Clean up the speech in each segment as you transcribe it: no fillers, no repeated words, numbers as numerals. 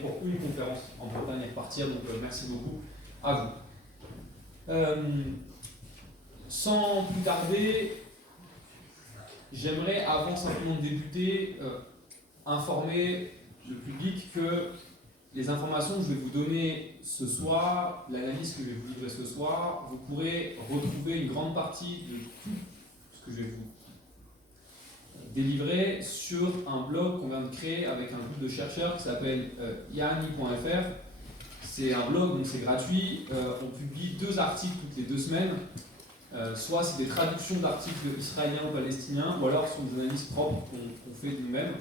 pour une conférence en Bretagne et repartir, donc merci beaucoup à vous. Sans plus tarder, j'aimerais, avant simplement de débuter, informer le public que les informations que je vais vous donner ce soir, l'analyse que je vais vous livrer ce soir, vous pourrez retrouver une grande partie de tout ce que je vais vous délivrer sur un blog qu'on vient de créer avec un groupe de chercheurs qui s'appelle yani.fr. C'est un blog, donc c'est gratuit. On publie 2 articles toutes les 2 semaines. Soit c'est des traductions d'articles israéliens ou palestiniens, ou alors ce sont des analyses propres qu'on fait de nous-mêmes.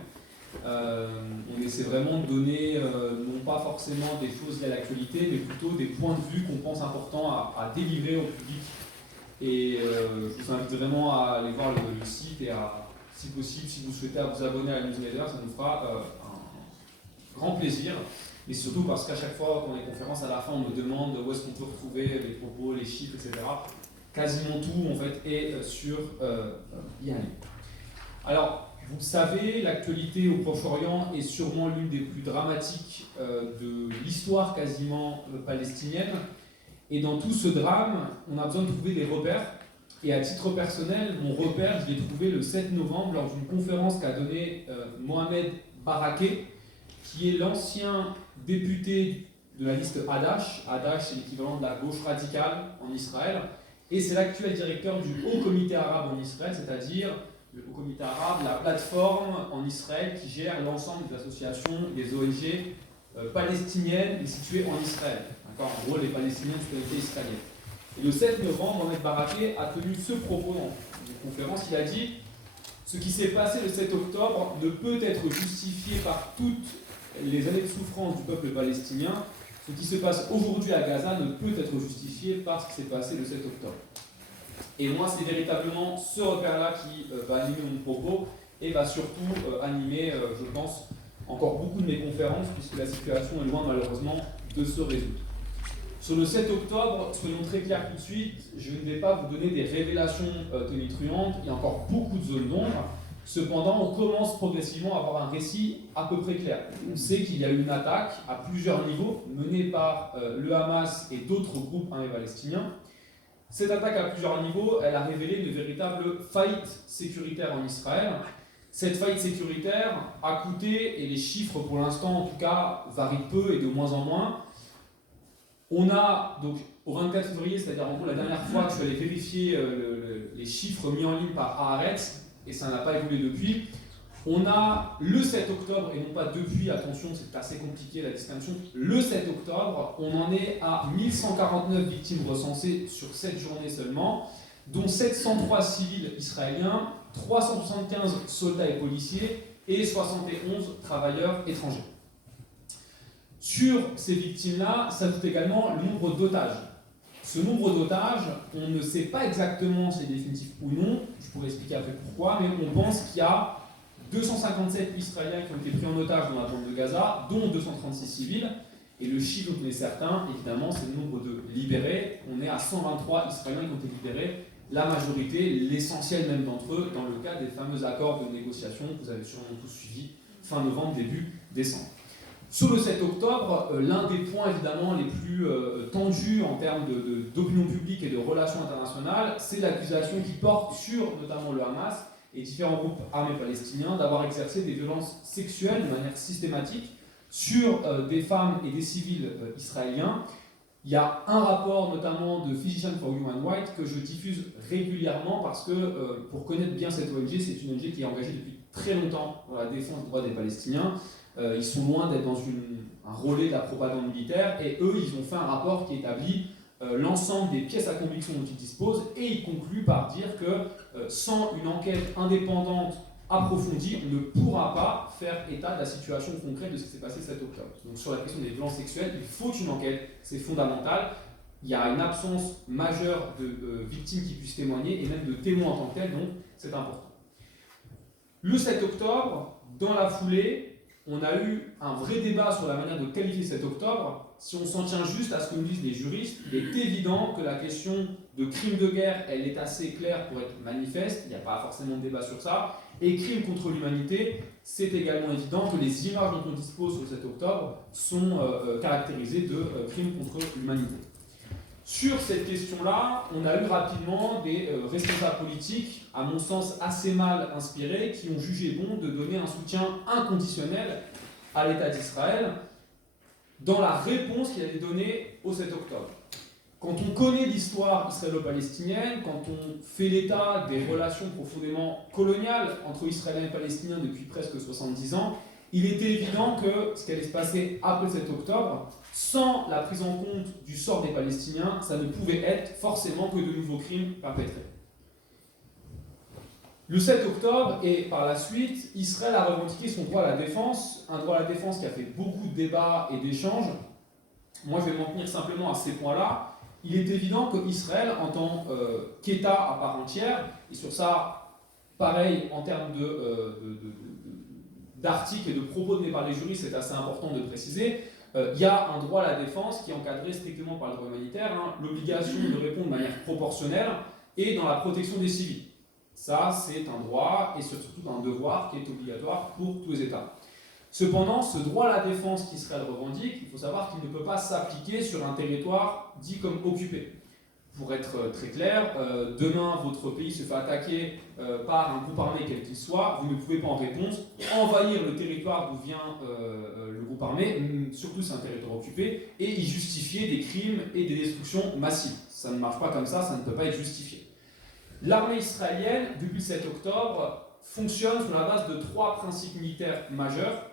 On essaie vraiment de donner, non pas forcément des choses liées à l'actualité, mais plutôt des points de vue qu'on pense importants à délivrer au public. Et je vous invite vraiment à aller voir le site et à, si possible, si vous souhaitez vous abonner à la newsletter, ça nous fera un grand plaisir. Et surtout parce qu'à chaque fois qu'on a des conférences, à la fin, on me demande où est-ce qu'on peut retrouver les propos, les chiffres, etc. Quasiment tout, en fait, est sur Yani. Alors, vous le savez, l'actualité au Proche-Orient est sûrement l'une des plus dramatiques de l'histoire quasiment palestinienne. Et dans tout ce drame, on a besoin de trouver des repères. Et à titre personnel, mon repère, je l'ai trouvé le 7 novembre lors d'une conférence qu'a donnée Mohamed Baraké, qui est l'ancien député de la liste Hadash. Hadash, c'est l'équivalent de la gauche radicale en Israël. Et c'est l'actuel directeur du Haut Comité arabe en Israël, c'est-à-dire le Haut Comité arabe, la plateforme en Israël qui gère l'ensemble des associations, des ONG palestiniennes situées en Israël. En gros, les Palestiniens de l'autorité israélienne. Et le 7 novembre, Mohamed Baraké a tenu ce propos dans une conférence. Il a dit « Ce qui s'est passé le 7 octobre ne peut être justifié par toutes les années de souffrance du peuple palestinien. Ce qui se passe aujourd'hui à Gaza ne peut être justifié par ce qui s'est passé le 7 octobre. » Et moi, c'est véritablement ce repère-là qui va animer mon propos et va surtout animer, je pense, encore beaucoup de mes conférences, puisque la situation est loin malheureusement de se résoudre. Sur le 7 octobre, soyons très clairs tout de suite, je ne vais pas vous donner des révélations tonitruantes, il y a encore beaucoup de zones d'ombre. Cependant, on commence progressivement à avoir un récit à peu près clair. On sait qu'il y a eu une attaque à plusieurs niveaux menée par le Hamas et d'autres groupes armés palestiniens. Cette attaque à plusieurs niveaux, elle a révélé une véritable faillite sécuritaire en Israël. Cette faillite sécuritaire a coûté, et les chiffres pour l'instant en tout cas varient peu et de moins en moins. On a donc au 24 février, c'est-à-dire en gros la dernière fois que je suis allé vérifier les chiffres mis en ligne par Haaretz, et ça n'a pas évolué depuis, on a le 7 octobre, et non pas depuis, attention, c'est assez compliqué la distinction, le 7 octobre, on en est à 1149 victimes recensées sur 7 journées seulement, dont 703 civils israéliens, 375 soldats et policiers, et 71 travailleurs étrangers. Sur ces victimes-là, s'ajoute également le nombre d'otages. Ce nombre d'otages, on ne sait pas exactement si c'est définitif ou non, je pourrais expliquer après pourquoi, mais on pense qu'il y a 257 Israéliens qui ont été pris en otage dans la bande de Gaza, dont 236 civils, et le chiffre dont on est certain, évidemment, c'est le nombre de libérés. On est à 123 Israéliens qui ont été libérés, la majorité, l'essentiel même d'entre eux, dans le cadre des fameux accords de négociation que vous avez sûrement tous suivis fin novembre, début décembre. Sur le 7 octobre, l'un des points évidemment les plus tendus en termes d'opinion publique et de relations internationales, c'est l'accusation qui porte sur notamment le Hamas et différents groupes armés palestiniens d'avoir exercé des violences sexuelles de manière systématique sur des femmes et des civils israéliens. Il y a un rapport notamment de Physicians for Human Rights que je diffuse régulièrement parce que, pour connaître bien cette ONG, c'est une ONG qui est engagée depuis très longtemps dans la défense des droits des Palestiniens. Ils sont loin d'être dans un relais de la propagande militaire, et eux, ils ont fait un rapport qui établit l'ensemble des pièces à conviction dont ils disposent, et ils concluent par dire que sans une enquête indépendante approfondie, on ne pourra pas faire état de la situation concrète de ce qui s'est passé 7 octobre. Donc sur la question des violences sexuelles, il faut une enquête, c'est fondamental. Il y a une absence majeure de victimes qui puissent témoigner, et même de témoins en tant que tels, donc c'est important. Le 7 octobre, dans la foulée, on a eu un vrai débat sur la manière de qualifier 7 octobre. Si on s'en tient juste à ce que nous disent les juristes, il est évident que la question de crime de guerre, elle est assez claire pour être manifeste, il n'y a pas forcément de débat sur ça, Et crime contre l'humanité, c'est également évident que les images dont on dispose au 7 octobre sont caractérisées de crimes contre l'humanité. Sur cette question-là, on a eu rapidement des responsables politiques, à mon sens assez mal inspirés, qui ont jugé bon de donner un soutien inconditionnel à l'État d'Israël dans la réponse qu'il allait donner au 7 octobre. Quand on connaît l'histoire israélo-palestinienne, quand on fait l'état des relations profondément coloniales entre Israéliens et Palestiniens depuis presque 70 ans, il était évident que ce qui allait se passer après le 7 octobre, sans la prise en compte du sort des Palestiniens, ça ne pouvait être forcément que de nouveaux crimes perpétrés. Le 7 octobre et par la suite, Israël a revendiqué son droit à la défense, un droit à la défense qui a fait beaucoup de débats et d'échanges. Moi, je vais m'en tenir simplement à ces points-là. Il est évident qu'Israël, en tant qu'État à part entière, et sur ça, pareil en termes d'articles et de propos tenus par les juristes, c'est assez important de préciser, il y a un droit à la défense qui est encadré strictement par le droit humanitaire, l'obligation de répondre de manière proportionnelle et dans la protection des civils. Ça, c'est un droit et surtout un devoir qui est obligatoire pour tous les États. Cependant, ce droit à la défense qu'Israël revendique, il faut savoir qu'il ne peut pas s'appliquer sur un territoire dit comme occupé. Pour être très clair, demain votre pays se fait attaquer par un groupe armé quel qu'il soit, vous ne pouvez pas en réponse envahir le territoire d'où vient le groupe armé, surtout c'est un territoire occupé, et y justifier des crimes et des destructions massives. Ça ne marche pas comme ça ne peut pas être justifié. L'armée israélienne, depuis le 7 octobre, fonctionne sur la base de 3 principes militaires majeurs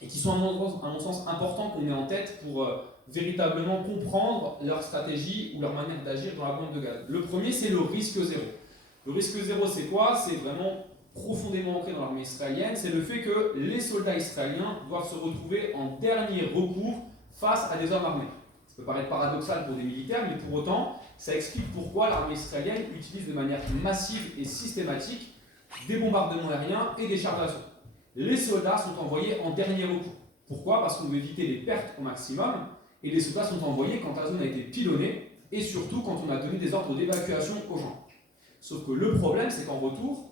et qui sont à mon sens importants qu'on ait en tête pour véritablement comprendre leur stratégie ou leur manière d'agir dans la bande de Gaza. Le premier, c'est le risque zéro. Le risque zéro, c'est quoi? C'est vraiment profondément ancré dans l'armée israélienne, c'est le fait que les soldats israéliens doivent se retrouver en dernier recours face à des hommes armés. Ça peut paraître paradoxal pour des militaires, mais pour autant, ça explique pourquoi l'armée israélienne utilise de manière massive et systématique des bombardements aériens et des chars d'assaut. Les soldats sont envoyés en dernier recours. Pourquoi? Parce qu'on veut éviter les pertes au maximum, et les soldats sont envoyés quand la zone a été pilonnée, et surtout quand on a donné des ordres d'évacuation aux gens. Sauf que le problème, c'est qu'en retour,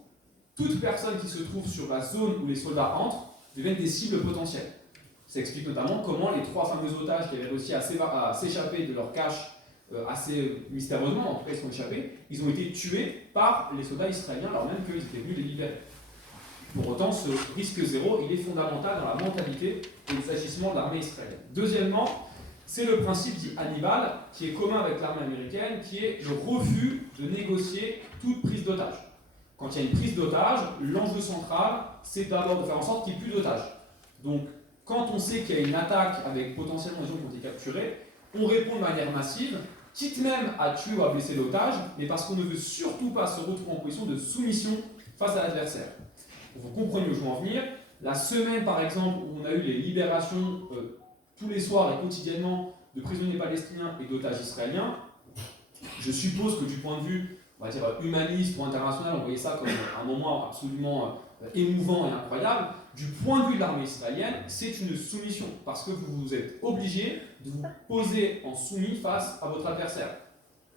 toute personne qui se trouve sur la zone où les soldats entrent deviennent des cibles potentielles. Ça explique notamment comment les 3 fameux otages qui avaient réussi à s'échapper de leur cache assez mystérieusement, en tout cas ils sont échappés, ils ont été tués par les soldats israéliens alors même qu'ils étaient venus les libérer. Pour autant, ce risque zéro, il est fondamental dans la mentalité et les agissements de l'armée israélienne. Deuxièmement, c'est le principe dit Hannibal, qui est commun avec l'armée américaine, qui est le refus de négocier toute prise d'otage. Quand il y a une prise d'otage, l'enjeu central, c'est d'abord de faire en sorte qu'il n'y ait plus d'otages. Donc, quand on sait qu'il y a une attaque avec potentiellement des gens qui ont été capturés, on répond de manière massive, quitte même à tuer ou à blesser l'otage, mais parce qu'on ne veut surtout pas se retrouver en position de soumission face à l'adversaire. Pour vous compreniez où je veux en venir, la semaine par exemple où on a eu les libérations tous les soirs et quotidiennement de prisonniers palestiniens et d'otages israéliens, je suppose que du point de vue, on va dire, humaniste ou international, on voyait ça comme un moment absolument émouvant et incroyable. Du point de vue de l'armée israélienne, c'est une soumission, parce que vous êtes obligé de vous poser en soumis face à votre adversaire.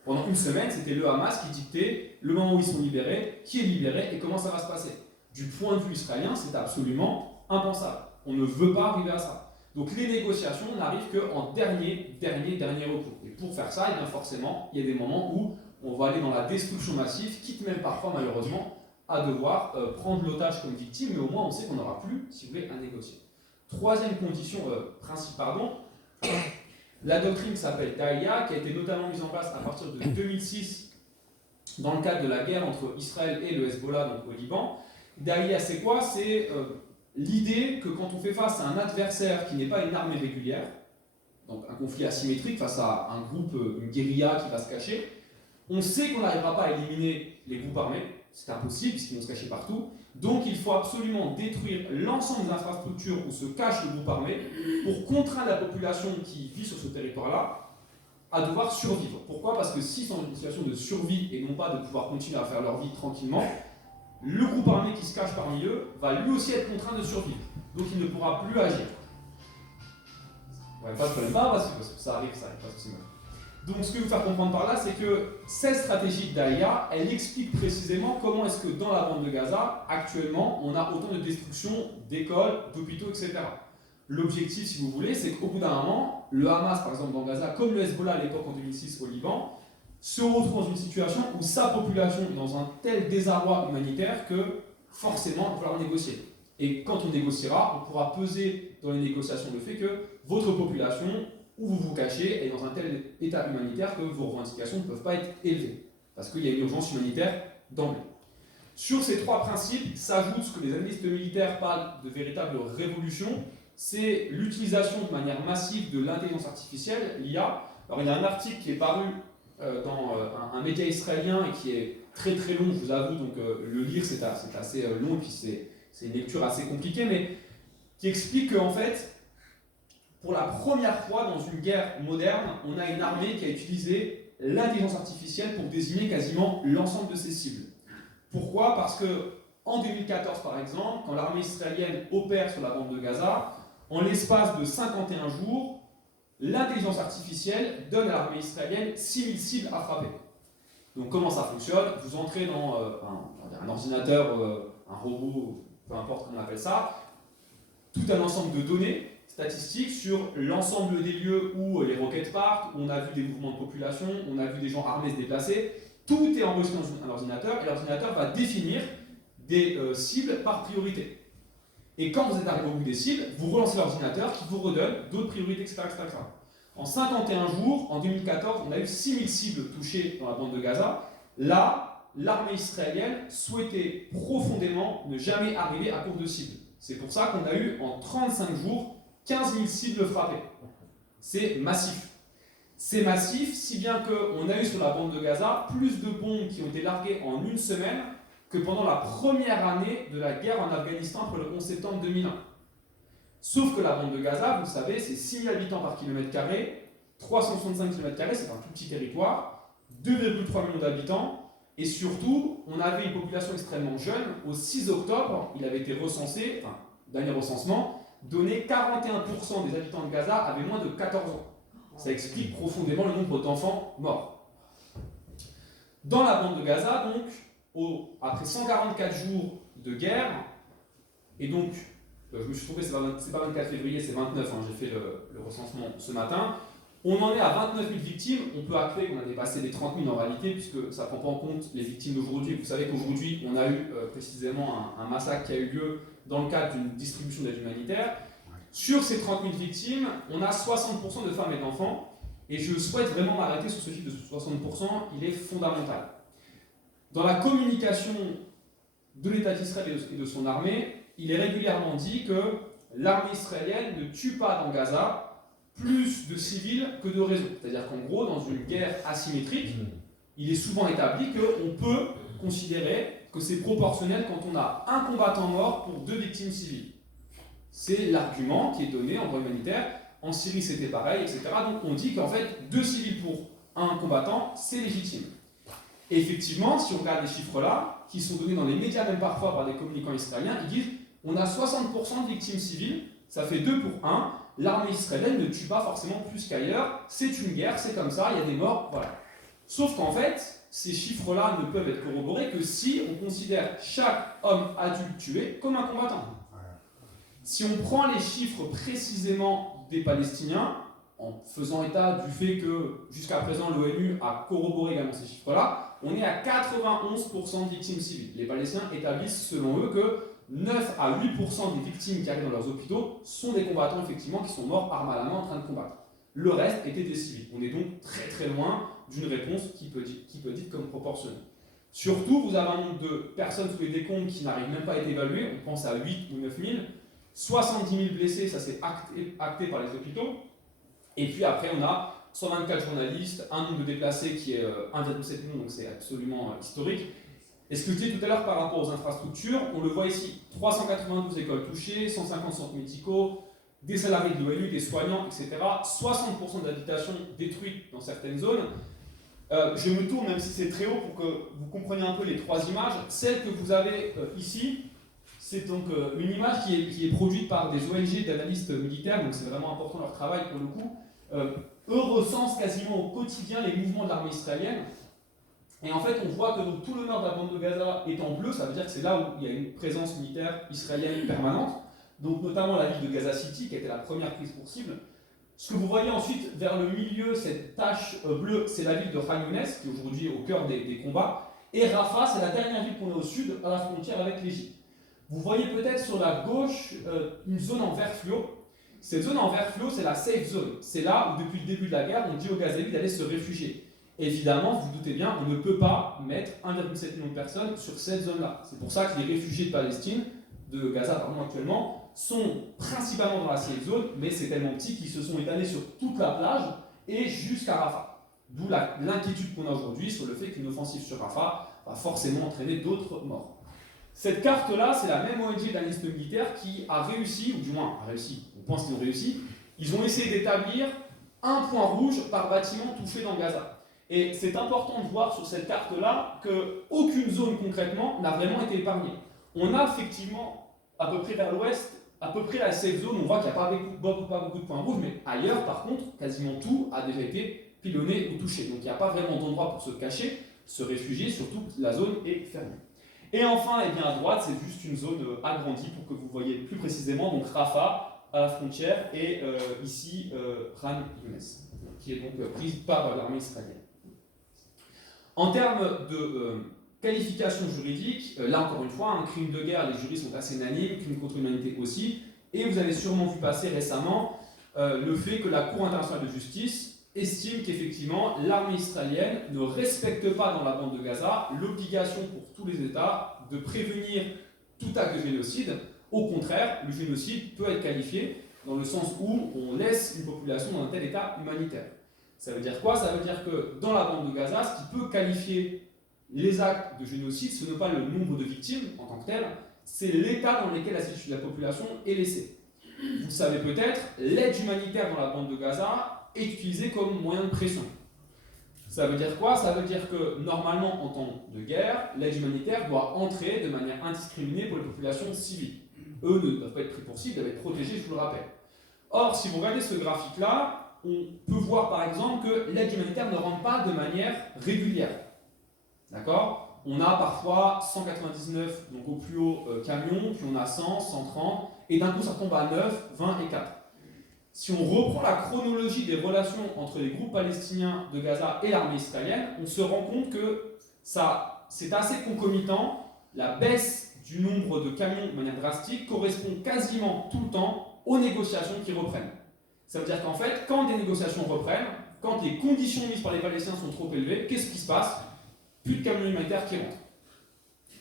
Pendant une semaine, c'était le Hamas qui dictait le moment où ils sont libérés, qui est libéré et comment ça va se passer. Du point de vue israélien, c'est absolument impensable. On ne veut pas arriver à ça. Donc les négociations n'arrivent qu'en dernier recours. Et pour faire ça, bien forcément, il y a des moments où on va aller dans la destruction massive, quitte même parfois malheureusement à devoir prendre l'otage comme victime, mais au moins on sait qu'on n'aura plus, si vous voulez, à négocier. Troisième condition, la doctrine qui s'appelle Daïa, qui a été notamment mise en place à partir de 2006 dans le cadre de la guerre entre Israël et le Hezbollah, donc au Liban. Daïa, c'est quoi? C'est l'idée que quand on fait face à un adversaire qui n'est pas une armée régulière, donc un conflit asymétrique face à un groupe, une guérilla qui va se cacher, on sait qu'on n'arrivera pas à éliminer les groupes armés, c'est impossible puisqu'ils vont se cacher partout, donc il faut absolument détruire l'ensemble des infrastructures où se cache le groupe armé pour contraindre la population qui vit sur ce territoire-là à devoir survivre. Pourquoi? Parce que s'ils sont dans une situation de survie et non pas de pouvoir continuer à faire leur vie tranquillement, le groupe armé qui se cache parmi eux va lui aussi être contraint de survivre. Donc il ne pourra plus agir. Ouais, pas de problème, parce que ça arrive pas forcément. Donc ce que je veux faire comprendre par là, c'est que cette stratégie d'Aïa, elle explique précisément comment est-ce que dans la bande de Gaza, actuellement, on a autant de destruction d'écoles, d'hôpitaux, etc. L'objectif, si vous voulez, c'est qu'au bout d'un moment, le Hamas, par exemple, dans Gaza, comme le Hezbollah à l'époque en 2006 au Liban, se retrouve dans une situation où sa population est dans un tel désarroi humanitaire que forcément, il va falloir négocier. Et quand on négociera, on pourra peser dans les négociations le fait que votre population, où vous vous cachez, est dans un tel état humanitaire que vos revendications ne peuvent pas être élevées. Parce qu'il y a une urgence humanitaire d'emblée. Sur ces trois principes s'ajoute ce que les analystes militaires parlent de véritable révolution, c'est l'utilisation de manière massive de l'intelligence artificielle, l'IA. Alors il y a un article qui est paru dans un média israélien et qui est très très long, je vous avoue, donc le lire c'est assez long et puis c'est une lecture assez compliquée, mais qui explique qu'en fait, pour la première fois dans une guerre moderne, on a une armée qui a utilisé l'intelligence artificielle pour désigner quasiment l'ensemble de ses cibles. Pourquoi? Parce que en 2014 par exemple, quand l'armée israélienne opère sur la bande de Gaza, en l'espace de 51 jours, l'intelligence artificielle donne à l'armée israélienne 6000 cibles à frapper. Donc comment ça fonctionne? Vous entrez dans un ordinateur, un robot, peu importe comment on appelle ça, tout un ensemble de données statistiques sur l'ensemble des lieux où les roquettes partent, où on a vu des mouvements de population, on a vu des gens armés se déplacer. Tout est enregistré dans un ordinateur et l'ordinateur va définir des cibles par priorité. Et quand vous êtes arrivé au bout des cibles, vous relancez l'ordinateur qui vous redonne d'autres priorités, etc., etc. En 51 jours, en 2014, on a eu 6000 cibles touchées dans la bande de Gaza. Là, l'armée israélienne souhaitait profondément ne jamais arriver à court de cibles. C'est pour ça qu'on a eu en 35 jours 15 000 cibles frappées. C'est massif. C'est massif, si bien qu'on a eu sur la bande de Gaza plus de bombes qui ont été larguées en une semaine que pendant la première année de la guerre en Afghanistan après le 11 septembre 2001. Sauf que la bande de Gaza, vous le savez, c'est 6 000 habitants par kilomètre carré, 365 km², c'est un tout petit territoire, 2,3 millions d'habitants, et surtout, on avait une population extrêmement jeune. Au 6 octobre, il avait été recensé, enfin, dernier recensement, donné 41% des habitants de Gaza avaient moins de 14 ans. Ça explique profondément le nombre d'enfants morts. Dans la bande de Gaza, donc, après 144 jours de guerre, et donc, je me suis trompé, c'est pas 24 février, c'est 29, hein, j'ai fait le recensement ce matin, on en est à 29 000 victimes, on peut acter qu'on a dépassé les 30 000 en réalité, puisque ça ne prend pas en compte les victimes d'aujourd'hui. Vous savez qu'aujourd'hui, on a eu précisément un massacre qui a eu lieu dans le cadre d'une distribution d'aide humanitaire. Sur ces 30 000 victimes, on a 60% de femmes et d'enfants, et je souhaite vraiment m'arrêter sur ce chiffre de 60%, il est fondamental. Dans la communication de l'État d'Israël et de son armée, il est régulièrement dit que l'armée israélienne ne tue pas dans Gaza plus de civils que de réseaux. C'est-à-dire qu'en gros, dans une guerre asymétrique, il est souvent établi qu'on peut considérer que c'est proportionnel quand on a un combattant mort pour 2 victimes civiles. C'est l'argument qui est donné en droit humanitaire. En Syrie, c'était pareil, etc. Donc on dit qu'en fait, 2 civils pour un combattant, c'est légitime. Et effectivement, si on regarde les chiffres là, qui sont donnés dans les médias, même parfois par des communicants israéliens, ils disent on a 60% de victimes civiles, ça fait 2 pour 1. L'armée israélienne ne tue pas forcément plus qu'ailleurs, c'est une guerre, c'est comme ça, il y a des morts, voilà. Sauf qu'en fait, ces chiffres-là ne peuvent être corroborés que si on considère chaque homme adulte tué comme un combattant. Si on prend les chiffres précisément des Palestiniens, en faisant état du fait que jusqu'à présent l'ONU a corroboré également ces chiffres-là, on est à 91% de victimes civiles. Les Palestiniens établissent selon eux que 9 à 8% des victimes qui arrivent dans leurs hôpitaux sont des combattants effectivement qui sont morts armes à la main en train de combattre. Le reste était des civils. On est donc très très loin d'une réponse qui peut être comme proportionnelle. Surtout, vous avez un nombre de personnes sous les décombres qui n'arrivent même pas à être évaluées, on pense à 8 ou 9 000, 70 000 blessés, ça c'est acté par les hôpitaux, et puis après on a 124 journalistes, un nombre de déplacés qui est 1,7 million, donc c'est absolument historique. Et ce que je disais tout à l'heure par rapport aux infrastructures, on le voit ici, 392 écoles touchées, 150 centres médicaux, des salariés de l'ONU, des soignants, etc. 60% d'habitations détruites dans certaines zones. Je me tourne, même si c'est très haut, pour que vous compreniez un peu les 3 images. Celle que vous avez ici, c'est donc une image qui est produite par des ONG d'analystes militaires, donc c'est vraiment important leur travail pour le coup. eux recensent quasiment au quotidien les mouvements de l'armée israélienne. Et en fait, on voit que donc, tout le nord de la bande de Gaza est en bleu, ça veut dire que c'est là où il y a une présence militaire israélienne permanente, donc notamment la ville de Gaza City, qui était la première prise pour cible. Ce que vous voyez ensuite vers le milieu, cette tache bleue, c'est la ville de Khan Younes, qui est aujourd'hui au cœur des combats. Et Rafah, c'est la dernière ville qu'on a au sud, à la frontière avec l'Égypte. Vous voyez peut-être sur la gauche une zone en vert fluo. Cette zone en vert fluo, c'est la safe zone. C'est là où, depuis le début de la guerre, on dit aux Gazaouis d'aller se réfugier. Évidemment, vous vous doutez bien, on ne peut pas mettre 1,7 million de personnes sur cette zone-là. C'est pour ça que les réfugiés de Palestine, de Gaza pardon, actuellement, sont principalement dans la safe zone, mais c'est tellement petit qu'ils se sont étalés sur toute la plage et jusqu'à Rafah. D'où l'inquiétude qu'on a aujourd'hui sur le fait qu'une offensive sur Rafah va forcément entraîner d'autres morts. Cette carte-là, c'est la même ONG d'analyste militaire qui a réussi, ou du moins a réussi, on pense qu'ils ont réussi, ils ont essayé d'établir un point rouge par bâtiment touché dans Gaza. Et c'est important de voir sur cette carte-là qu'aucune zone concrètement n'a vraiment été épargnée. On a effectivement, à peu près vers l'ouest, à peu près la safe zone, on voit qu'il n'y a pas beaucoup de points rouges, mais ailleurs, par contre, quasiment tout a déjà été pilonné ou touché. Donc il n'y a pas vraiment d'endroit pour se cacher, se réfugier, surtout que la zone est fermée. Et enfin, et bien à droite, c'est juste une zone agrandie pour que vous voyez plus précisément, donc Rafah à la frontière, et ici Khan Younes, qui est donc prise par l'armée israélienne. En termes de qualification juridique, là encore une fois, un crime de guerre, les jurys sont assez unanimes, crime contre l'humanité aussi, et vous avez sûrement vu passer récemment le fait que la Cour internationale de justice estime qu'effectivement l'armée israélienne ne respecte pas dans la bande de Gaza l'obligation pour tous les États de prévenir tout acte de génocide. Au contraire, le génocide peut être qualifié dans le sens où on laisse une population dans un tel état humanitaire. Ça veut dire quoi? Ça veut dire que dans la bande de Gaza, ce qui peut qualifier les actes de génocide, ce n'est pas le nombre de victimes en tant que tel, c'est l'état dans lequel la population est laissée. Vous le savez peut-être, l'aide humanitaire dans la bande de Gaza est utilisée comme moyen de pression. Ça veut dire quoi? Ça veut dire que normalement, en temps de guerre, l'aide humanitaire doit entrer de manière indiscriminée pour les populations civiles. Eux ne doivent pas être pris pour cible, ils doivent être protégés, je vous le rappelle. Or, si vous regardez ce graphique-là, on peut voir par exemple que l'aide humanitaire ne rentre pas de manière régulière. D'accord? On a parfois 199 donc au plus haut camion, puis on a 100, 130, et d'un coup ça tombe à 9, 20 et 4. Si on reprend la chronologie des relations entre les groupes palestiniens de Gaza et l'armée israélienne, on se rend compte que c'est assez concomitant. La baisse du nombre de camions de manière drastique correspond quasiment tout le temps aux négociations qui reprennent. Ça veut dire qu'en fait, quand des négociations reprennent, quand les conditions mises par les Palestiniens sont trop élevées, qu'est-ce qui se passe? Plus de camions humanitaires qui rentrent.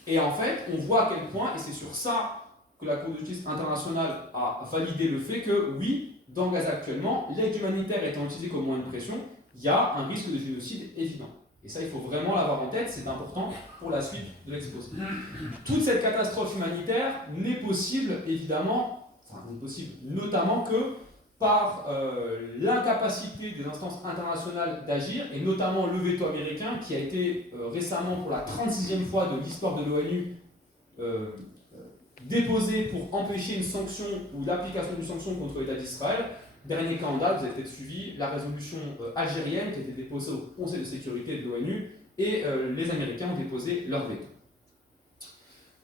Et en fait, on voit à quel point, et c'est sur ça que la Cour de justice internationale a validé le fait que, oui, dans Gaza actuellement, l'aide humanitaire étant utilisée comme moyen de pression, il y a un risque de génocide évident. Et ça, il faut vraiment l'avoir en tête, c'est important pour la suite de l'exposé. Toute cette catastrophe humanitaire n'est possible, évidemment, notamment que par l'incapacité des instances internationales d'agir, et notamment le veto américain, qui a été récemment, pour la 36e fois de l'histoire de l'ONU, déposé pour empêcher une sanction ou l'application d'une sanction contre l'État d'Israël. Dernier cas en date, vous avez peut-être suivi la résolution algérienne qui a été déposée au Conseil de sécurité de l'ONU, et les Américains ont déposé leur veto.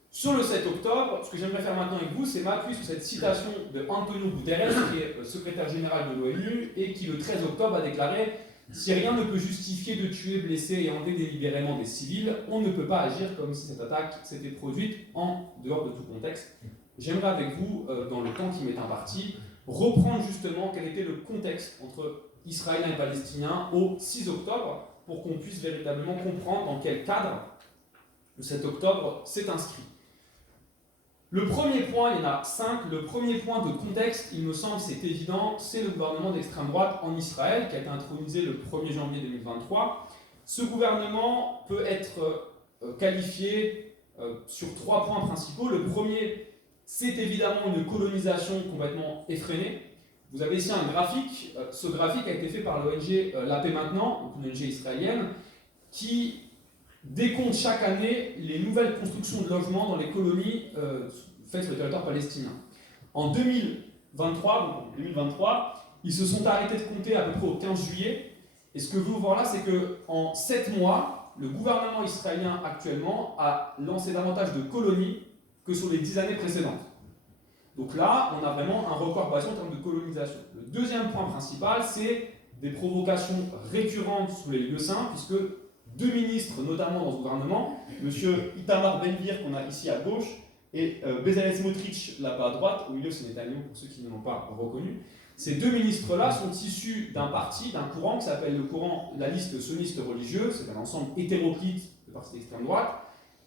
Sur le 7 octobre, ce que j'aimerais faire maintenant avec vous, c'est m'appuyer sur cette citation de Antonio Guterres, qui est secrétaire général de l'ONU, et qui le 13 octobre a déclaré « Si rien ne peut justifier de tuer, blesser et enlever délibérément des civils, on ne peut pas agir comme si cette attaque s'était produite en dehors de tout contexte. » J'aimerais avec vous, dans le temps qui m'est imparti, reprendre justement quel était le contexte entre Israéliens et Palestiniens au 6 octobre, pour qu'on puisse véritablement comprendre dans quel cadre le 7 octobre s'est inscrit. Le premier point, il y en a 5, le premier point de contexte, il me semble, c'est évident, c'est le gouvernement d'extrême droite en Israël, qui a été intronisé le 1er janvier 2023. Ce gouvernement peut être qualifié sur 3 points principaux. Le premier, c'est évidemment une colonisation complètement effrénée. Vous avez ici un graphique, ce graphique a été fait par l'ONG La Paix Maintenant, donc une ONG israélienne, qui décompte chaque année les nouvelles constructions de logements dans les colonies faites sur le territoire palestinien. En 2023, Ils se sont arrêtés de compter à peu près au 15 juillet. Et ce que vous voyez là, c'est qu'en 7 mois, le gouvernement israélien actuellement a lancé davantage de colonies que sur les 10 années précédentes. Donc là, on a vraiment un record basé en termes de colonisation. Le deuxième point principal, c'est des provocations récurrentes sous les lieux saints, puisque deux ministres, notamment dans ce gouvernement, M. Itamar Ben-Gvir, qu'on a ici à gauche, et Bezalel Smotrich, là-bas à droite, au milieu c'est Netanyahou pour ceux qui ne l'ont pas reconnu. Ces deux ministres-là sont issus d'un parti, d'un courant qui s'appelle le courant, la liste sioniste religieuse, c'est un ensemble hétéroclite de partis d'extrême droite,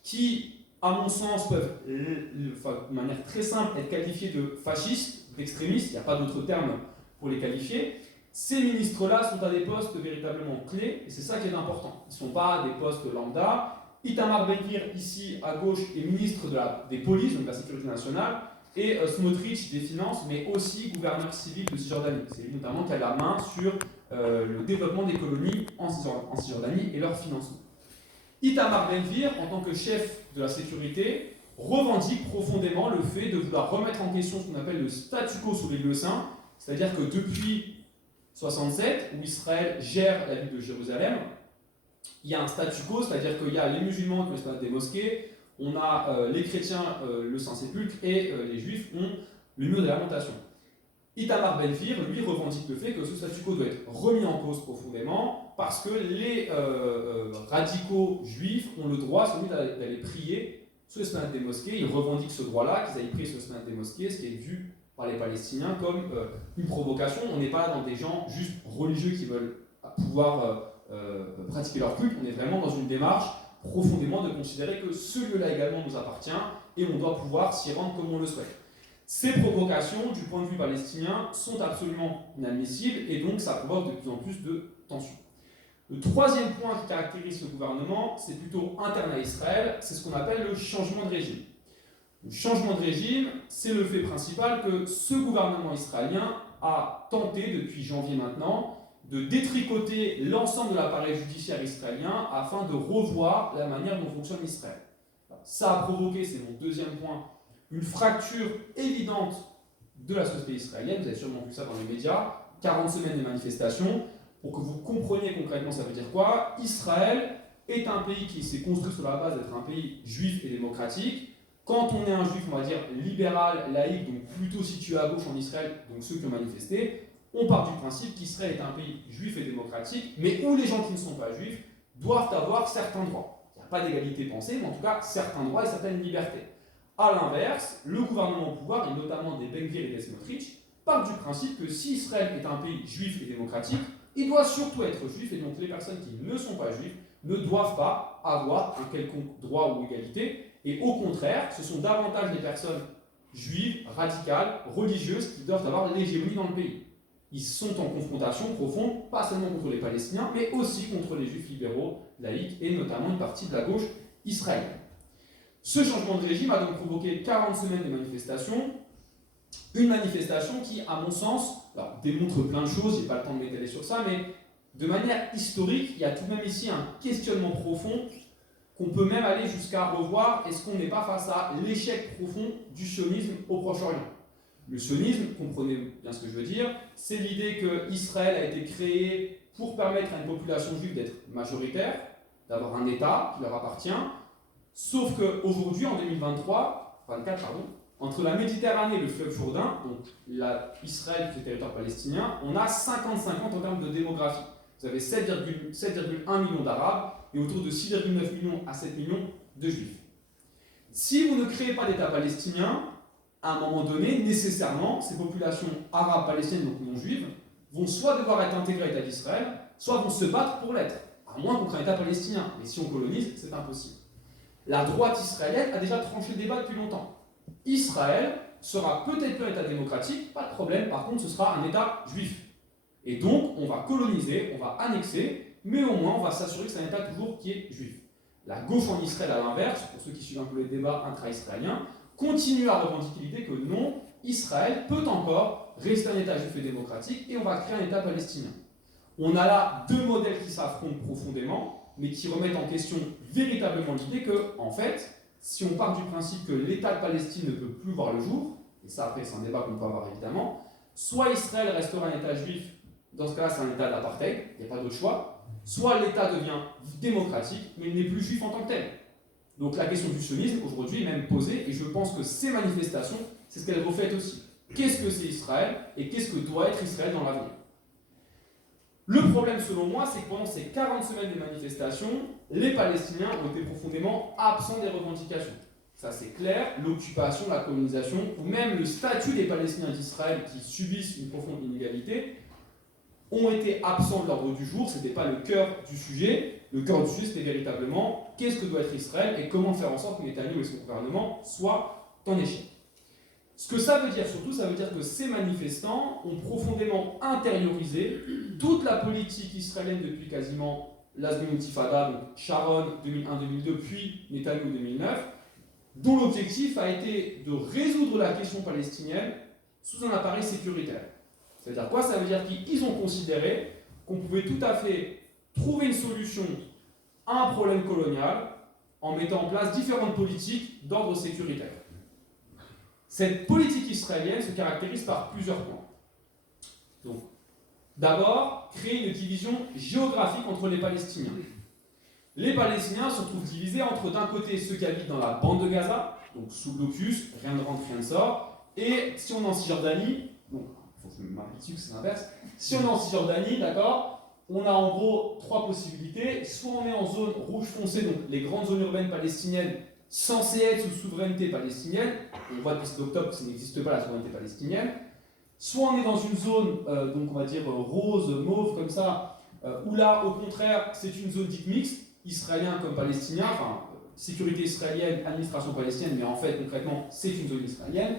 qui, à mon sens, peuvent, de manière très simple, être qualifiés de fascistes, d'extrémistes, il n'y a pas d'autre terme pour les qualifier. Ces ministres-là sont à des postes véritablement clés, et c'est ça qui est important. Ils ne sont pas à des postes lambda. Itamar Ben-Gvir, ici à gauche, est ministre des polices, donc de la sécurité nationale, et Smotrich des finances, mais aussi gouverneur civil de Cisjordanie. C'est lui notamment qui a la main sur le développement des colonies en Cisjordanie et leur financement. Itamar Ben-Gvir, en tant que chef de la sécurité, revendique profondément le fait de vouloir remettre en question ce qu'on appelle le statu quo sous les lieux saints, c'est-à-dire que depuis 67, où Israël gère la ville de Jérusalem, il y a un statu quo, c'est-à-dire qu'il y a les musulmans qui ont l'espace des mosquées, on a les chrétiens le Saint-Sépulcre et les juifs ont le mur de lamentation. Itamar Ben-Gvir, lui, revendique le fait que ce statu quo doit être remis en cause profondément parce que les radicaux juifs ont le droit sans doute d'aller prier sous l'esplanade des mosquées. Ils revendiquent ce droit-là, qu'ils aillent prier sous l'esplanade des mosquées, ce qui est vu par les Palestiniens comme une provocation. On n'est pas dans des gens juste religieux qui veulent pouvoir pratiquer leur culte, on est vraiment dans une démarche profondément de considérer que ce lieu-là également nous appartient et on doit pouvoir s'y rendre comme on le souhaite. Ces provocations, du point de vue palestinien, sont absolument inadmissibles et donc ça provoque de plus en plus de tensions. Le troisième point qui caractérise ce gouvernement, c'est plutôt interne à Israël, c'est ce qu'on appelle le changement de régime. Le changement de régime, c'est le fait principal que ce gouvernement israélien a tenté depuis janvier maintenant de détricoter l'ensemble de l'appareil judiciaire israélien afin de revoir la manière dont fonctionne Israël. Ça a provoqué, c'est mon deuxième point, une fracture évidente de la société israélienne. Vous avez sûrement vu ça dans les médias. 40 semaines de manifestations. Pour que vous compreniez concrètement ça veut dire quoi, Israël est un pays qui s'est construit sur la base d'être un pays juif et démocratique. Quand on est un juif, on va dire libéral, laïque, donc plutôt situé à gauche en Israël, donc ceux qui ont manifesté, on part du principe qu'Israël est un pays juif et démocratique, mais où les gens qui ne sont pas juifs doivent avoir certains droits. Il n'y a pas d'égalité pensée, mais en tout cas certains droits et certaines libertés. A l'inverse, le gouvernement au pouvoir, et notamment des Ben-Gvir et des Smotrich, part du principe que si Israël est un pays juif et démocratique, il doit surtout être juif, et donc les personnes qui ne sont pas juives ne doivent pas avoir un quelconque droit ou égalité, et au contraire, ce sont davantage les personnes juives, radicales, religieuses qui doivent avoir l'hégémonie dans le pays. Ils sont en confrontation profonde, pas seulement contre les Palestiniens, mais aussi contre les juifs libéraux, laïcs, et notamment une partie de la gauche israélienne. Ce changement de régime a donc provoqué 40 semaines de manifestations, une manifestation qui, à mon sens, alors, démontre plein de choses, je n'ai pas le temps de m'étaler sur ça, mais de manière historique, il y a tout de même ici un questionnement profond qu'on peut même aller jusqu'à revoir, est-ce qu'on n'est pas face à l'échec profond du sionisme au Proche-Orient? Le sionisme, comprenez bien ce que je veux dire, c'est l'idée qu'Israël a été créé pour permettre à une population juive d'être majoritaire, d'avoir un État qui leur appartient, sauf qu'aujourd'hui, en 24, entre la Méditerranée et le fleuve Jourdain, donc Israël qui est le territoire palestinien, on a 50-50 en termes de démographie. Vous avez 7,1 millions d'Arabes et autour de 6,9 millions à 7 millions de Juifs. Si vous ne créez pas d'État palestinien, à un moment donné, nécessairement, ces populations arabes palestiniennes, donc non juives, vont soit devoir être intégrées à l'État d'Israël, soit vont se battre pour l'être, à moins qu'on crée un État palestinien. Mais si on colonise, c'est impossible. La droite israélienne a déjà tranché le débat depuis longtemps. Israël sera peut-être pas un État démocratique, pas de problème, par contre ce sera un État juif. Et donc on va coloniser, on va annexer, mais au moins on va s'assurer que c'est un État toujours qui est juif. La gauche en Israël, à l'inverse, pour ceux qui suivent un peu les débats intra-israéliens, continue à revendiquer l'idée que non, Israël peut encore rester un État juif et démocratique et on va créer un État palestinien. On a là deux modèles qui s'affrontent profondément, mais qui remettent en question véritablement l'idée que, en fait, si on part du principe que l'État de Palestine ne peut plus voir le jour, et ça après c'est un débat qu'on peut avoir évidemment, soit Israël restera un État juif, dans ce cas-là c'est un État d'apartheid, il n'y a pas d'autre choix, soit l'État devient démocratique, mais il n'est plus juif en tant que tel. Donc la question du sionisme aujourd'hui est même posée, et je pense que ces manifestations, c'est ce qu'elles reflètent aussi. Qu'est-ce que c'est Israël, et qu'est-ce que doit être Israël dans l'avenir? Le problème, selon moi, c'est que pendant ces 40 semaines de manifestations, les Palestiniens ont été profondément absents des revendications. Ça, c'est clair. L'occupation, la colonisation, ou même le statut des Palestiniens d'Israël qui subissent une profonde inégalité, ont été absents de l'ordre du jour. Ce n'était pas le cœur du sujet. Le cœur du sujet, c'était véritablement qu'est-ce que doit être Israël et comment faire en sorte que Netanyahou et son gouvernement soient en échec. Ce que ça veut dire surtout, ça veut dire que ces manifestants ont profondément intériorisé toute la politique israélienne depuis quasiment l'Azmi Intifada, donc Sharon 2001-2002, puis Netanyahou 2009, dont l'objectif a été de résoudre la question palestinienne sous un appareil sécuritaire. Ça veut dire quoi? Ça veut dire qu'ils ont considéré qu'on pouvait tout à fait trouver une solution à un problème colonial en mettant en place différentes politiques d'ordre sécuritaire. Cette politique israélienne se caractérise par plusieurs points. Donc, d'abord, créer une division géographique entre les Palestiniens. Les Palestiniens se retrouvent divisés entre, d'un côté, ceux qui habitent dans la bande de Gaza, donc sous blocus, rien ne rentre, rien ne sort, et si on est en Cisjordanie, donc, il faut que je m'habitue que c'est l'inverse, si on est en Cisjordanie, d'accord, on a en gros trois possibilités. Soit on est en zone rouge foncé, donc les grandes zones urbaines palestiniennes, censées être sous souveraineté palestinienne, on voit depuis 7 octobre que ça n'existe pas la souveraineté palestinienne, soit on est dans une zone, donc on va dire rose, mauve, comme ça, où là, au contraire, c'est une zone dite mixte, israélien comme palestinien, enfin, sécurité israélienne, administration palestinienne, mais en fait, concrètement, c'est une zone israélienne,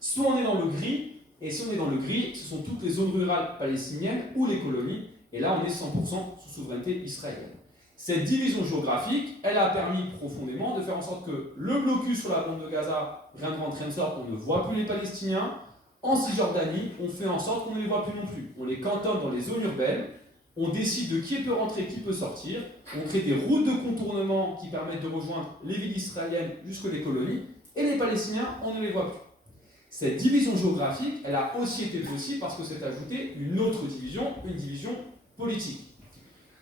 soit on est dans le gris, et si on est dans le gris, ce sont toutes les zones rurales palestiniennes ou les colonies, et là, on est 100% sous souveraineté israélienne. Cette division géographique, elle a permis profondément de faire en sorte que le blocus sur la bande de Gaza, rien ne rentre, rien ne sort, on ne voit plus les Palestiniens. En Cisjordanie, on fait en sorte qu'on ne les voit plus non plus. On les cantonne dans les zones urbaines, on décide de qui peut rentrer, qui peut sortir, on crée des routes de contournement qui permettent de rejoindre les villes israéliennes jusque les colonies, et les Palestiniens, on ne les voit plus. Cette division géographique, elle a aussi été possible parce que s'est ajoutée une autre division, une division politique.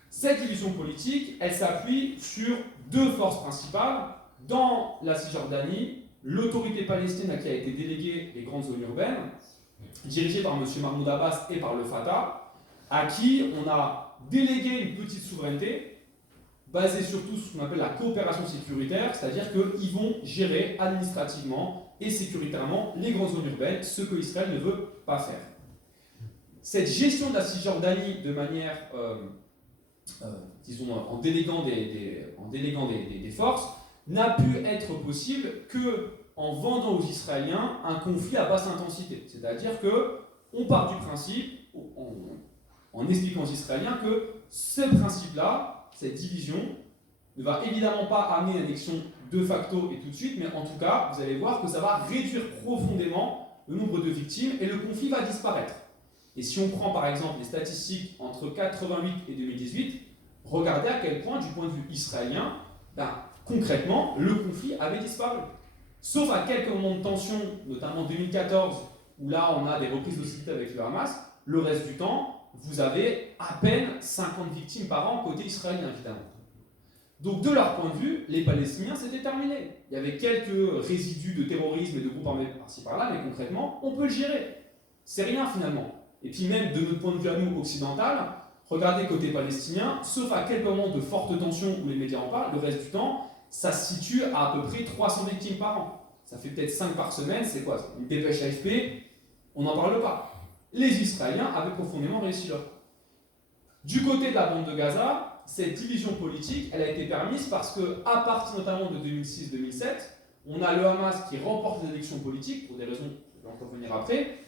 Cette division politique, elle s'appuie sur deux forces principales. Dans la Cisjordanie, l'autorité palestinienne qui a été déléguée les grandes zones urbaines, dirigée par M. Mahmoud Abbas et par le Fatah, à qui on a délégué une petite souveraineté, basée surtout sur ce qu'on appelle la coopération sécuritaire, c'est-à-dire qu'ils vont gérer administrativement et sécuritairement les grandes zones urbaines, ce que Israël ne veut pas faire. Cette gestion de la Cisjordanie de manière disons, en déléguant des forces, n'a pu être possible qu'en vendant aux Israéliens un conflit à basse intensité. C'est-à-dire qu'on part du principe, en expliquant aux Israéliens que ce principe-là, cette division, ne va évidemment pas amener une annexion de facto et tout de suite, mais en tout cas, vous allez voir que ça va réduire profondément le nombre de victimes et le conflit va disparaître. Et si on prend par exemple les statistiques entre 88 et 2018, regardez à quel point, du point de vue israélien, concrètement, le conflit avait disparu. Sauf à quelques moments de tension, notamment en 2014, où là on a des reprises d'hostilité avec le Hamas, le reste du temps, vous avez à peine 50 victimes par an côté israélien, évidemment. Donc de leur point de vue, les Palestiniens, c'était terminé. Il y avait quelques résidus de terrorisme et de groupes armés par-ci par-là, mais concrètement, on peut le gérer. C'est rien finalement. Et puis même de notre point de vue à nous, occidental, regardez côté palestinien, sauf à quelques moments de forte tension où les médias en parlent, le reste du temps, ça se situe à peu près 300 victimes par an. Ça fait peut-être 5 par semaine, c'est quoi? Une dépêche AFP, on n'en parle pas. Les Israéliens avaient profondément réussi leur. Du côté de la bande de Gaza, cette division politique, elle a été permise parce que, à partir notamment de 2006-2007, on a le Hamas qui remporte les élections politiques, pour des raisons, je vais en revenir après.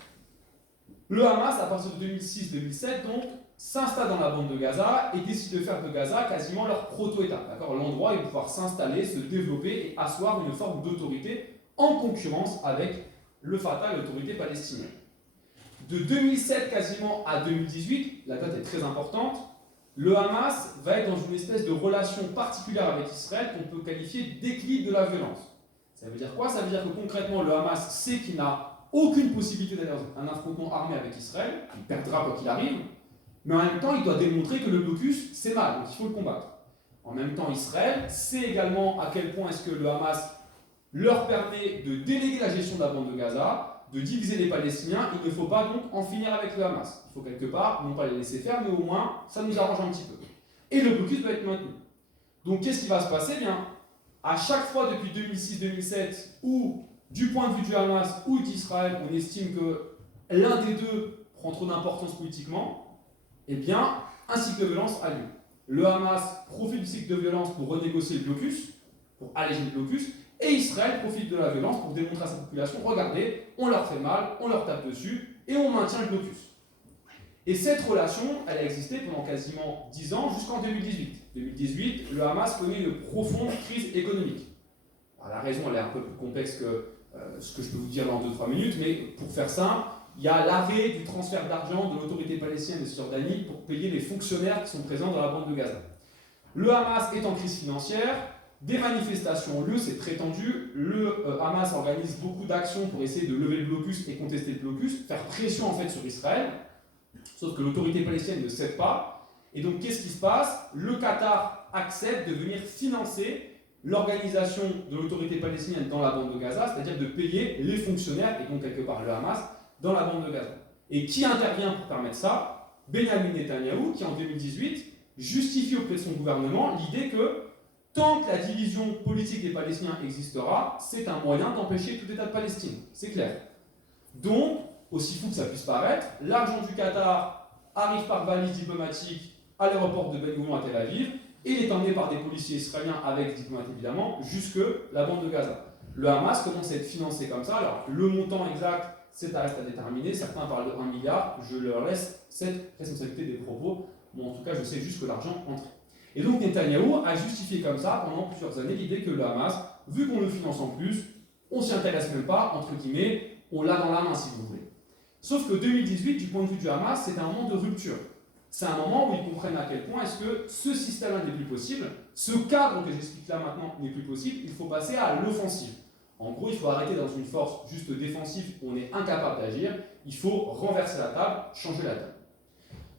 Le Hamas, à partir de 2006-2007, donc, s'installe dans la bande de Gaza et décide de faire de Gaza quasiment leur proto-État. L'endroit où ils vont pouvoir s'installer, se développer et asseoir une forme d'autorité en concurrence avec le Fatah et l'autorité palestinienne. De 2007 quasiment à 2018, la date est très importante, le Hamas va être dans une espèce de relation particulière avec Israël qu'on peut qualifier d'équilibre de la violence. Ça veut dire quoi? Ça veut dire que concrètement, le Hamas sait qu'il n'a aucune possibilité d'aller dans un affrontement armé avec Israël, il perdra quoi qu'il arrive, mais en même temps, il doit démontrer que le blocus, c'est mal, donc il faut le combattre. En même temps, Israël sait également à quel point est-ce que le Hamas leur permet de déléguer la gestion de la bande de Gaza, de diviser les Palestiniens. Il ne faut pas donc en finir avec le Hamas. Il faut quelque part, non pas les laisser faire, mais au moins, ça nous arrange un petit peu. Et le blocus doit être maintenu. Donc qu'est-ce qui va se passer? Bien, à chaque fois depuis 2006-2007, où du point de vue du Hamas ou d'Israël, on estime que l'un des deux prend trop d'importance politiquement, eh bien, un cycle de violence a lieu. Le Hamas profite du cycle de violence pour renégocier le blocus, pour alléger le blocus, et Israël profite de la violence pour démontrer à sa population, regardez, on leur fait mal, on leur tape dessus, et on maintient le blocus. Et cette relation, elle a existé pendant quasiment 10 ans, jusqu'en 2018. 2018, le Hamas connaît une profonde crise économique. Alors, la raison, elle est un peu plus complexe que ce que je peux vous dire dans 2-3 minutes, mais pour faire simple, il y a l'arrêt du transfert d'argent de l'autorité palestinienne de Cisjordanie pour payer les fonctionnaires qui sont présents dans la bande de Gaza. Le Hamas est en crise financière, des manifestations ont lieu, c'est très tendu. Le Hamas organise beaucoup d'actions pour essayer de lever le blocus et contester le blocus, faire pression en fait sur Israël, sauf que l'autorité palestinienne ne cède pas. Et donc qu'est-ce qui se passe? Le Qatar accepte de venir financer l'organisation de l'autorité palestinienne dans la bande de Gaza, c'est-à-dire de payer les fonctionnaires, et donc quelque part le Hamas, dans la bande de Gaza. Et qui intervient pour permettre ça? Benjamin Netanyahou, qui en 2018 justifie auprès de son gouvernement l'idée que tant que la division politique des Palestiniens existera, c'est un moyen d'empêcher tout État de Palestine. C'est clair. Donc, aussi fou que ça puisse paraître, l'argent du Qatar arrive par valise diplomatique à l'aéroport de Ben Gurion à Tel Aviv, et il est emmené par des policiers israéliens avec des diplomates évidemment, jusque la bande de Gaza. Le Hamas commence à être financé comme ça. Alors, le montant exact, c'est à reste à déterminer. Certains parlent de 1 milliard. Je leur laisse cette responsabilité des propos. Moi, en tout cas, je sais juste que l'argent entre. Et donc, Netanyahou a justifié comme ça, pendant plusieurs années, l'idée que le Hamas, vu qu'on le finance en plus, on s'y intéresse même pas, entre guillemets, on l'a dans la main, si vous voulez. Sauf que 2018, du point de vue du Hamas, c'est un moment de rupture. C'est un moment où ils comprennent à quel point est-ce que ce système-là n'est plus possible, ce cadre que j'explique là maintenant n'est plus possible, il faut passer à l'offensive. En gros, il faut arrêter dans une force juste défensive où on est incapable d'agir, il faut renverser la table, changer la table.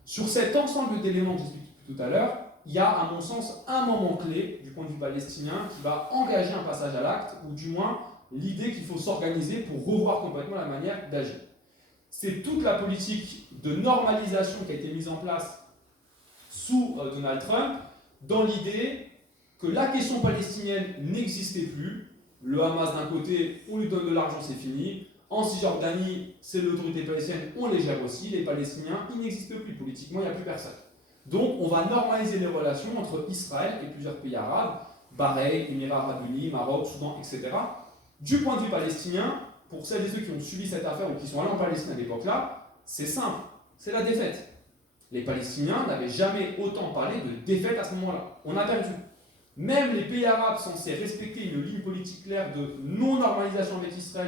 Sur cet ensemble d'éléments que j'explique tout à l'heure, il y a à mon sens un moment clé du point de vue palestinien qui va engager un passage à l'acte, ou du moins l'idée qu'il faut s'organiser pour revoir complètement la manière d'agir. C'est toute la politique de normalisation qui a été mise en place sous Donald Trump, dans l'idée que la question palestinienne n'existait plus. Le Hamas d'un côté, on lui donne de l'argent, c'est fini. En Cisjordanie, c'est l'autorité palestinienne, on les gère aussi. Les Palestiniens, ils n'existent plus. Politiquement, il n'y a plus personne. Donc, on va normaliser les relations entre Israël et plusieurs pays arabes, Bahreïn, Émirats arabes unis, Maroc, Soudan, etc. Du point de vue palestinien, pour celles et ceux qui ont suivi cette affaire ou qui sont allés en Palestine à l'époque-là, c'est simple, c'est la défaite. Les Palestiniens n'avaient jamais autant parlé de défaite à ce moment-là. On a perdu. Même les pays arabes censés respecter une ligne politique claire de non-normalisation avec Israël